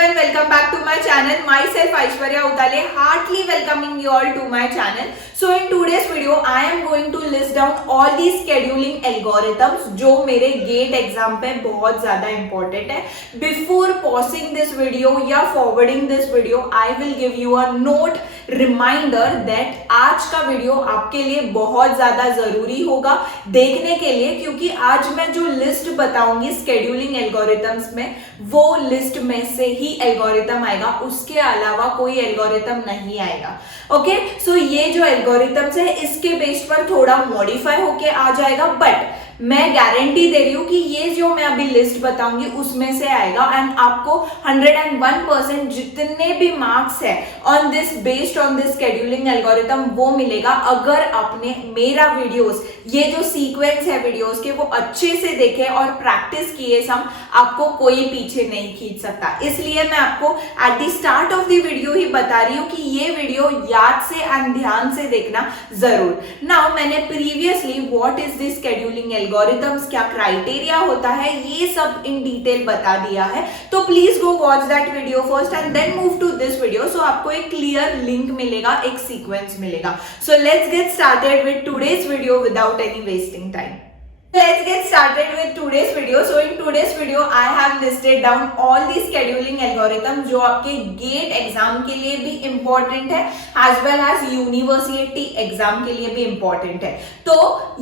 everyone, welcome back to my channel. Myself Aishwarya Utale, heartily welcoming you all to my channel. So in today's video, I am going to list down all the scheduling algorithms जो मेरे gate exam पे बहुत ज्यादा important है. Before pausing this video या forwarding this video, I will give you a note reminder that आज का video आपके लिए बहुत ज्यादा जरूरी होगा देखने के लिए, क्योंकि आज मैं जो लिस्ट बताऊंगी स्केड्यूलिंग एल्गोरिथम्स में, वो लिस्ट में से ही एल्गोरिथम आएगा, उसके अलावा कोई एल्गोरिथम नहीं आएगा. ओके, सो ये जो एल्गोरिथम्स है इसके बेस पर थोड़ा मॉडिफाई होके आ जाएगा, बट मैं गारंटी दे रही हूं कि ये जो मैं अभी लिस्ट बताऊंगी उसमें से आएगा. एंड आपको 101% जितने भी मार्क्स है on this based on this scheduling algorithm वो मिलेगा अगर आपने मेरा वीडियोस, ये जो सीक्वेंस है वीडियोस के, वो अच्छे से देखे और प्रैक्टिस किए. सम आपको कोई पीछे नहीं खींच सकता. इसलिए मैं आपको at the start of the video ही बता रही हूँ कि ये वीडियो याद से एंड ध्यान से देखना जरूर. नाउ मैंने previously what is this scheduling algorithms, क्या क्राइटेरिया होता है, ये सब इन डिटेल बता दिया है. तो please go watch that video first and then move to this video. So आपको एक क्लियर लिंक मिलेगा, एक सीक्वेंस मिलेगा. So let's get started with today's video without any wasting time. Let's get started with today's video. So in today's video I have listed down all the scheduling algorithms जो आपके gate exam के लिए भी important है as well as university exam के लिए भी important है. तो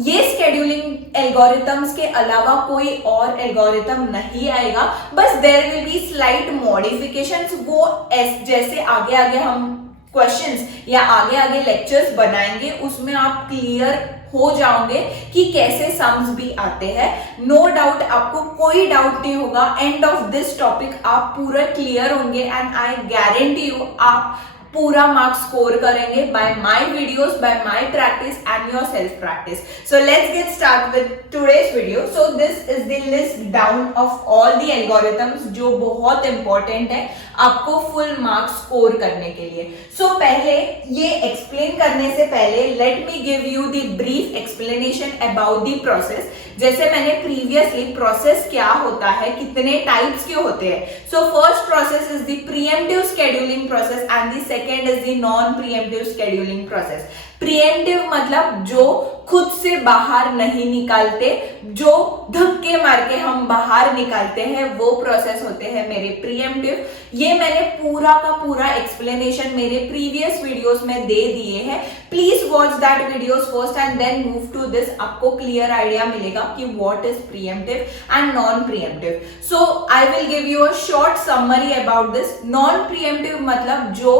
ये scheduling algorithms के अलावा कोई और algorithm नहीं आएगा, बस there will be slight modifications. वो जैसे आगे आगे हम क्वेश्चंस या आगे आगे लेक्चर्स बनाएंगे उसमें आप क्लियर हो जाओगे कि कैसे सम्स भी आते हैं. नो डाउट, आपको कोई डाउट नहीं होगा. एंड ऑफ दिस टॉपिक आप पूरा क्लियर होंगे एंड आई गारंटी यू आप पूरा मार्क्स स्कोर करेंगे by my videos, by my practice and your self practice. So let's get start with today's video. So this is the list down of all the algorithms जो बहुत important है आपको full marks score करने के लिए. सो पहले ये explain करने से पहले let me give you the brief explanation about the process. जैसे मैंने प्रीवियसली प्रोसेस क्या होता है, कितने टाइप्स के होते हैं. So first process is the pre-emptive scheduling process and the second is the non pre-emptive scheduling process. Pre-emptive मतलब जो खुद से बाहर नहीं निकालते, जो धक्के मार के हम बाहर निकालते हैं, वो प्रोसेस होते हैं मेरे प्रीएम्प्टिव. ये मैंने पूरा का पूरा एक्सप्लेनेशन मेरे प्रीवियस वीडियोस में दे दिए हैं. Please watch that videos first and then move to this. आपको क्लियर आइडिया मिलेगा कि what is preemptive and non preemptive. So I will give you a short summary about this. Non preemptive मतलब जो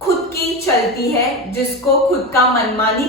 खुद की चलती है, जिसको खुद का मनमानी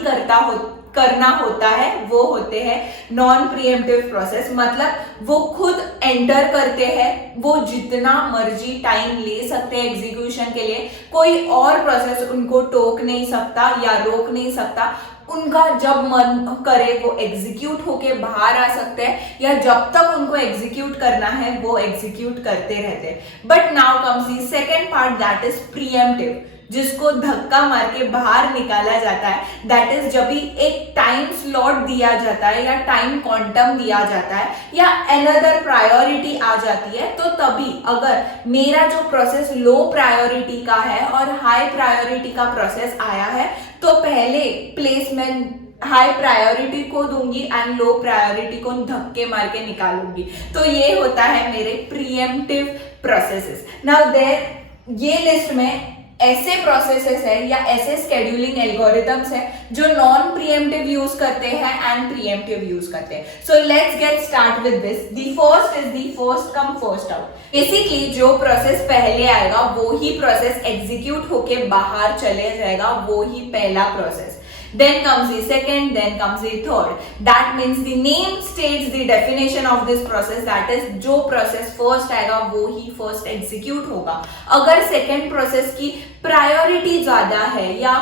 करना होता है, वो होते हैं नॉन प्रीएम्प्टिव प्रोसेस. मतलब वो खुद एंटर करते हैं, वो जितना मर्जी टाइम ले सकते हैं एग्जीक्यूशन के लिए, कोई और प्रोसेस उनको टोक नहीं सकता या रोक नहीं सकता. उनका जब मन करे वो एग्जीक्यूट होके बाहर आ सकते हैं, या जब तक उनको एग्जीक्यूट करना है वो एग्जीक्यूट करते रहते हैं. But now comes the second part, that is pre-emptive, जिसको धक्का मार के बाहर निकाला जाता है. दैट इज जब भी एक टाइम स्लॉट दिया जाता है या टाइम क्वांटम दिया जाता है या अनदर प्रायोरिटी आ जाती है, तो तभी अगर मेरा जो प्रोसेस लो प्रायोरिटी का है और हाई प्रायोरिटी का प्रोसेस आया है, तो पहले प्लेसमेंट हाई प्रायोरिटी को दूंगी एंड लो प्रायोरिटी को धक्के मार के निकालूंगी. तो ये होता है मेरे प्रीएम्प्टिव प्रोसेसेस. नाउ देयर ये लिस्ट में ऐसे प्रोसेसेस है या ऐसे शेड्यूलिंग एल्गोरिथम्स है जो नॉन प्रीएम्प्टिव यूज करते हैं एंड प्रीएम्प्टिव यूज करते हैं. सो let's get start with this. The first is the first come first out. Basically जो प्रोसेस पहले आएगा वो ही प्रोसेस एग्जीक्यूट होके बाहर चले जाएगा, वो ही पहला process. Then comes the second, then comes the third. That means the name states the definition of this process. That is, जो process first आएगा वो ही first execute होगा. अगर second process की priority ज्यादा है या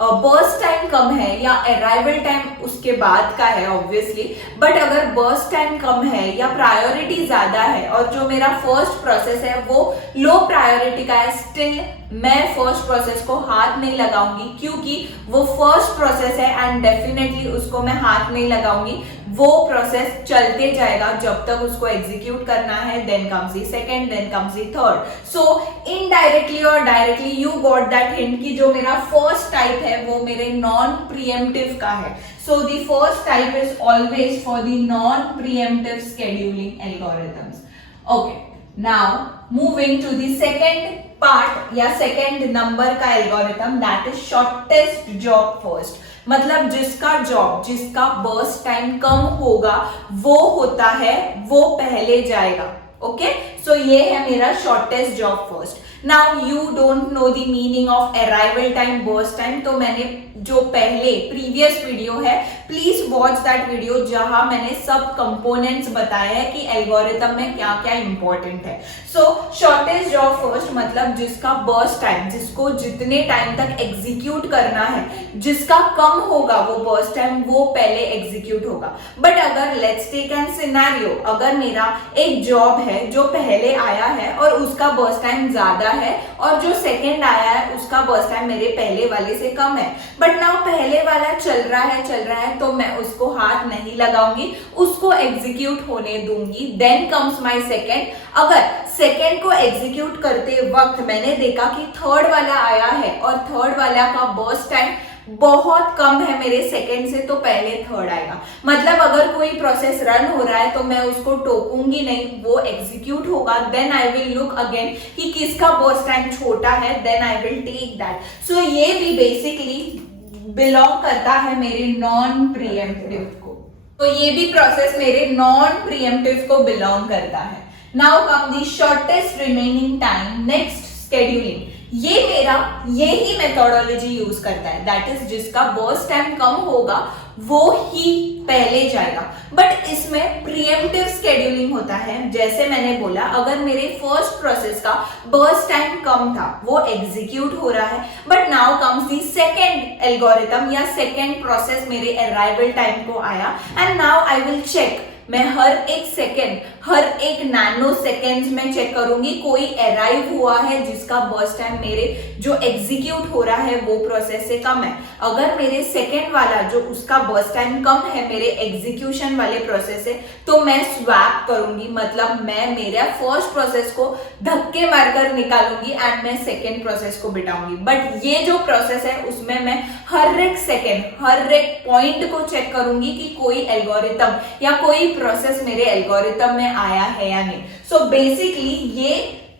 बर्स्ट टाइम कम है या अराइवल टाइम उसके बाद का है ऑब्वियसली, बट अगर बर्स्ट टाइम कम है या प्रायोरिटी ज्यादा है और जो मेरा फर्स्ट प्रोसेस है वो लो प्रायोरिटी का है, स्टिल मैं फर्स्ट प्रोसेस को हाथ नहीं लगाऊंगी, क्योंकि वो फर्स्ट प्रोसेस है एंड डेफिनेटली उसको मैं हाथ नहीं लगाऊंगी. वो प्रोसेस चलते जाएगा जब तक उसको एग्जीक्यूट करना है। Then comes the second, then comes the third. So indirectly और directly you got that hint कि जो मेरा फर्स्ट टाइप है वो मेरे नॉन प्रीएम्प्टिव का है। So the first type is always for the non-preemptive scheduling algorithms. Okay, now moving to the second part या second number का algorithm, that is shortest job first. मतलब जिसका जॉब, जिसका बर्स्ट टाइम कम होगा वो होता है, वो पहले जाएगा। ओके, सो ये है मेरा shortest job first. Now you don't know the meaning of arrival time, burst time, तो मैंने जो पहले प्रीवियस वीडियो है, प्लीज वॉच दैट वीडियो जहां मैंने सब कंपोनेंट्स बताया है कि एल्गोरिथम में क्या क्या इंपॉर्टेंट है। सो शॉर्टेस्ट जॉब फर्स्ट मतलब जिसका बर्स्ट टाइम, जिसको जितने टाइम तक एग्जीक्यूट करना है, जिसका कम होगा वो बर्स्ट टाइम, वो पहले एग्जीक्यूट होगा। बट अगर लेट्स टेक एन सिनेरियो, अगर मेरा एक जॉब है जो पहले आया है और उसका बर्स्ट टाइम ज्यादा है और जो सेकंड आया है उसका बर्स्ट टाइम मेरे पहले वाले से कम है, बट नाउ पहले वाला चल रहा है तो मैं उसको हाथ नहीं लगाऊंगी, उसको एग्जीक्यूट होने दूंगी। Then comes my second. अगर सेकंड को एग्जीक्यूट करते वक्त मैंने देखा कि थर्ड वाला आया है और थर्ड वाला का बर्स्ट टाइम बहुत कम है मेरे सेकंड से, तो पहले थर्ड आएगा। मतलब अगर कोई प्रोसेस रन हो रहा है तो मैं उसको टोकूंगी नहीं, वो एग्जीक्यूट होगा। Then I will look again कि किसका बर्स्ट टाइम छोटा है, then I will take that. So ये भी बेसिकली बिलोंग करता है मेरे नॉन प्रीएम्प्टिव को, तो ये भी प्रोसेस मेरे नॉन प्रीएम्प्टिव को बिलोंग करता है। Now come the shortest remaining time, next scheduling. ये मेरा यही मेथोडोलॉजी यूज करता है, दैट इज जिसका बर्स्ट टाइम कम होगा वो ही पहले जाएगा। बट इसमें प्रीएम्प्टिव स्केड्यूलिंग होता है। जैसे मैंने बोला, अगर मेरे फर्स्ट प्रोसेस का बर्स्ट टाइम कम था, वो एग्जीक्यूट हो रहा है, but now comes the second algorithm या सेकंड प्रोसेस मेरे अराइवल टाइम को आया, and now I will check. मैं हर एक सेकेंड, हर एक नैनो सेकेंड्स में चेक करूंगी कोई अराइव हुआ है जिसका बर्स्ट टाइम मेरे जो एग्जीक्यूट हो रहा है वो प्रोसेस से कम है। अगर मेरे सेकेंड वाला जो उसका बर्स्ट टाइम कम है मेरे एग्जीक्यूशन वाले प्रोसेस से, तो मैं स्वैप करूंगी, मतलब मैं मेरा फर्स्ट प्रोसेस को धक्के मारकर निकालूंगी एंड मैं सेकेंड प्रोसेस को बिठाऊंगी। बट ये जो प्रोसेस है उसमें मैं हर एक सेकेंड, हर एक पॉइंट को चेक करूंगी कि कोई एल्गोरिथम या कोई प्रोसेस मेरे एल्गोरिथम में आया है या नहीं। सो बेसिकली ये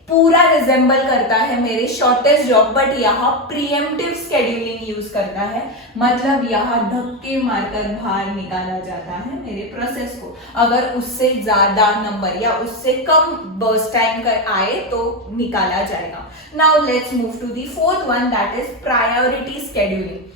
पूरा रिजेंबल करता है मेरे शॉर्टेस्ट जॉब, बट यहाँ प्रीएम्प्टिव स्केड्यूलिंग यूज करता है, मतलब यहाँ धक्के मारकर बाहर निकाला जाता है मेरे प्रोसेस को। अगर उससे ज्यादा नंबर या उससे कम बर्स्ट टाइम कर आए तो निकाला जाएगा। Now let's move to the fourth one, that is priority scheduling.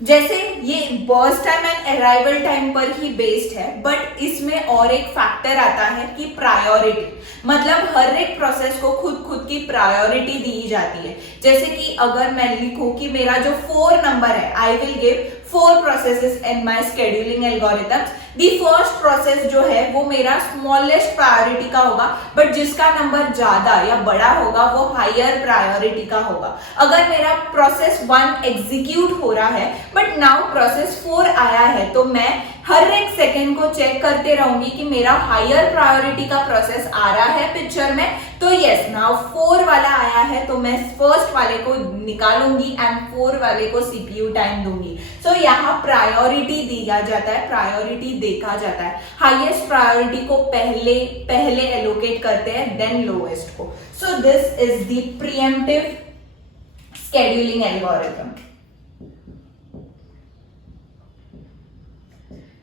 जैसे ये burst time and arrival time पर ही बेस्ड है, बट इसमें और एक फैक्टर आता है कि प्रायोरिटी, मतलब हर एक प्रोसेस को खुद की प्रायोरिटी दी जाती है। जैसे कि अगर मैं लिखूं कि मेरा जो 4 नंबर है, आई will give 4 processes in my scheduling algorithms. The first process जो है वो मेरा स्मॉलेस्ट प्रायोरिटी का होगा, बट जिसका नंबर ज्यादा या बड़ा होगा वो हायर प्रायोरिटी का होगा। अगर मेरा प्रोसेस 1 एग्जीक्यूट हो रहा है बट नाउ प्रोसेस 4 आया है, तो मैं हर एक सेकेंड को चेक करते रहूंगी कि मेरा हायर प्रायोरिटी का प्रोसेस आ रहा है पिक्चर में, तो यस नाउ 4 वाला आया है तो मैं फर्स्ट वाले को निकालूंगी एंड 4 वाले को सीपीयू टाइम दूंगी। सो यहाँ प्रायोरिटी दिया जाता है, प्रायोरिटी देखा जाता है। हाईएस्ट प्रायोरिटी को पहले एलोकेट करते हैं, देन लोएस्ट को। सो this is the pre-emptive scheduling algorithm.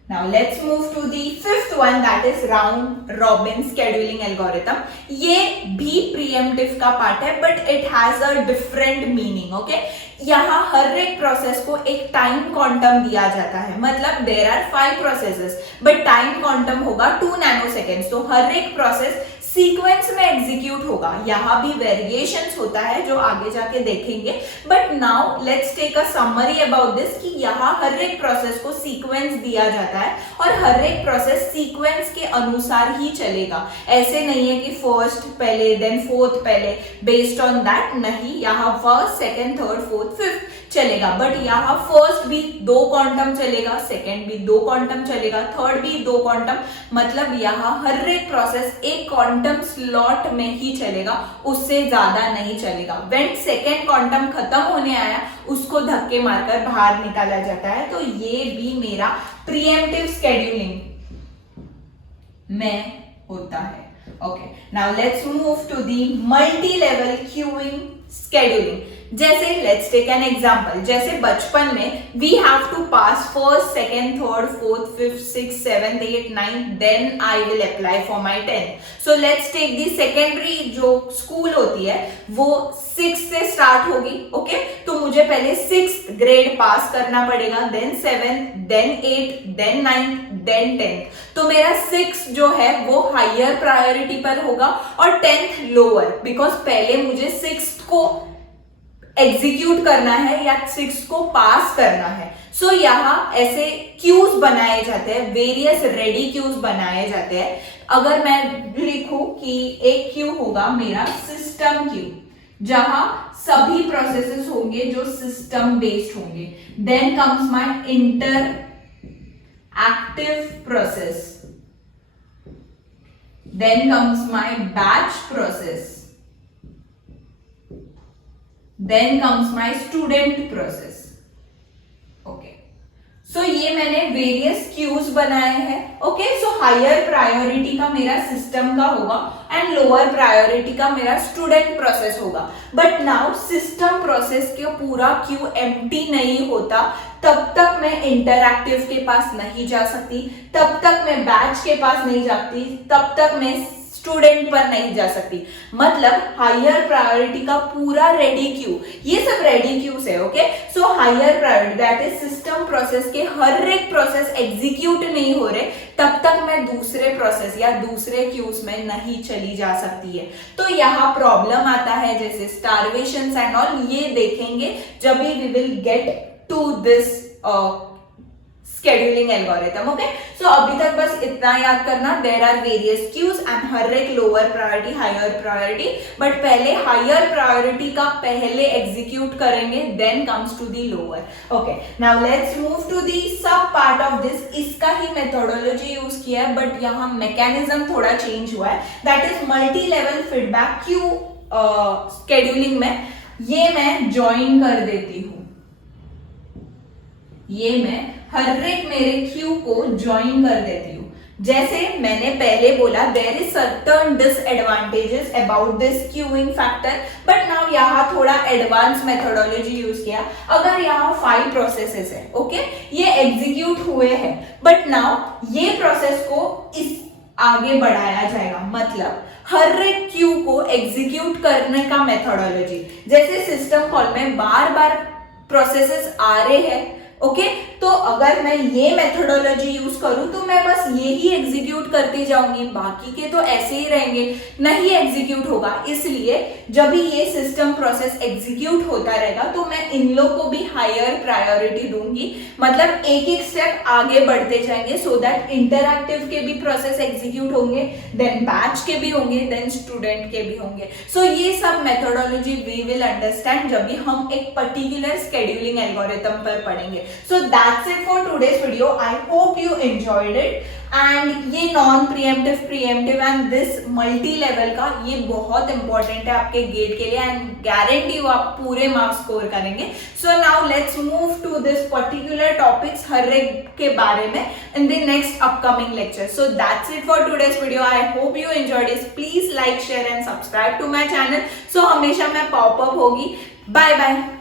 Now let's move to the fifth one, that is round robin scheduling algorithm. ये भी preemptive का पार्ट है, but it has a different meaning, okay? यहाँ हर एक process को एक time quantum दिया जाता है, मतलब there are 5 processes but time quantum होगा 2 नैनो सेकेंड्स। तो हर एक प्रोसेस सीक्वेंस में एग्जीक्यूट होगा। यहाँ भी वेरिएशंस होता है जो आगे जाके देखेंगे, but now let's take a summary about this कि यहाँ हर एक प्रोसेस को सीक्वेंस दिया जाता है और हर एक प्रोसेस सीक्वेंस के अनुसार ही चलेगा। ऐसे नहीं है कि फर्स्ट पहले देन फोर्थ पहले, बेस्ड ऑन दैट नहीं। यहाँ first, second, third, fourth, fifth चलेगा, बट यहाँ फर्स्ट भी 2 क्वांटम चलेगा, सेकेंड भी 2 क्वांटम चलेगा, थर्ड भी 2 क्वांटम, मतलब यहाँ हर एक प्रोसेस एक क्वांटम स्लॉट में ही चलेगा, उससे ज्यादा नहीं चलेगा। व्हेन सेकेंड क्वांटम खत्म होने आया उसको धक्के मारकर बाहर निकाला जाता है। तो ये भी मेरा प्रीएम्प्टिव स्केड्यूलिंग में होता है। Okay, now let's move to the multi level queueing scheduling. जैसे लेट्स टेक एन एग्जांपल, जैसे बचपन में we have to pass first, second, third, fourth, fifth, six, seventh, eight, ninth, then I will apply for my 10th। So let's take the secondary जो school होती है वो 6 से start होगी। Okay, तो मुझे पहले 6th ग्रेड पास करना पड़ेगा, then 7th, then 8th, then 9th, then 10th। तो मेरा 6 जो है वो हायर प्रायोरिटी पर होगा और 10th लोअर, बिकॉज पहले मुझे 6th को एग्जीक्यूट करना है या 6 को पास करना है। सो यहाँ ऐसे क्यूज बनाए जाते हैं, वेरियस रेडी क्यूज बनाए जाते हैं। अगर मैं लिखूं कि एक क्यू होगा मेरा सिस्टम क्यू, जहां सभी प्रोसेसेस होंगे जो सिस्टम बेस्ड होंगे, then comes my interactive process, then comes my batch process, then comes my student process. Okay, so ये मैंने वेरियस क्यूज बनाए हैं। ओके, सो हायर प्रायोरिटी का मेरा सिस्टम का होगा एंड लोअर प्रायोरिटी का मेरा स्टूडेंट प्रोसेस होगा। बट नाउ सिस्टम प्रोसेस के पूरा क्यू एम्प्टी नहीं होता, तब तक मैं इंटरएक्टिव के पास नहीं जा सकती, तब तक मैं बैच के पास नहीं जाती, तब तक मैं स्टूडेंट पर नहीं जा सकती। मतलब हायर प्रायोरिटी का पूरा रेडी क्यू, ये सब रेडी क्यूज है। Okay, so higher priority that is system process के हर एक प्रोसेस एग्जीक्यूट नहीं हो रहे, तब तक मैं दूसरे प्रोसेस या दूसरे क्यूज में नहीं चली जा सकती है। तो यहाँ प्रॉब्लम आता है जैसे स्टारवेशन एंड ऑल, ये देखेंगे जब we will get to this scheduling algorithm. Okay, so अभी तक बस इतना याद करना, there are various queues and हर एक lower priority higher priority, but पहले हायर प्रायोरिटी का पहले एग्जीक्यूट करेंगे, then comes to the lower. Okay, now let's move to the sub part of this. इसका ही मेथोडोलॉजी यूज किया है, बट यहाँ मैकेनिज्म थोड़ा चेंज हुआ है, that is multi level feedback queue scheduling में। ये मैं ज्वाइन कर देती हूं, ये मैं हर एक मेरे क्यू को ज्वाइन कर देती हूं। जैसे मैंने पहले बोला, there is certain disadvantages about this queueing factor, but now यहाँ थोड़ा एडवांस मेथोडोलॉजी यूज किया। अगर यहाँ 5 प्रोसेसेस है, ओके, ये एग्जीक्यूट हुए हैं, बट नाउ ये प्रोसेस को इस आगे बढ़ाया जाएगा। मतलब हर एक क्यू को एग्जीक्यूट करने का मेथोडोलॉजी, जैसे सिस्टम कॉल में बार बार प्रोसेसेस आ रहे हैं, ओके, तो अगर मैं ये मेथोडोलॉजी यूज करूं तो मैं बस ये ही एग्जीक्यूट करती जाऊंगी, बाकी के तो ऐसे ही रहेंगे, नहीं एग्जीक्यूट होगा। इसलिए जब भी ये सिस्टम प्रोसेस एग्जीक्यूट होता रहेगा तो मैं इन लोग को भी हायर प्रायोरिटी दूंगी, मतलब एक एक स्टेप आगे बढ़ते जाएंगे, सो दैट इंटरएक्टिव के भी प्रोसेस एग्जीक्यूट होंगे, देन बैच के भी होंगे, देन स्टूडेंट के भी होंगे। सो ये सब मेथोडोलॉजी वी विल अंडरस्टैंड जब भी हम एक पर्टिकुलर स्केड्यूलिंग एल्गोरिथम पर पढ़ेंगे। So that's it for today's video. I hope you enjoyed it. And ये non pre-emptive, pre-emptive and this multi level का ये बहुत इंपॉर्टेंट है आपके गेट के लिए, एंड गारंटी वो आप पूरे मार्क्स स्कोर करेंगे। So now let's move to this particular topics हर एक के बारे में in the next upcoming lecture. So that's it for today's video. I hope you enjoyed it. Please like, share and subscribe to my channel. So हमेशा मैं pop up होगी। Bye bye.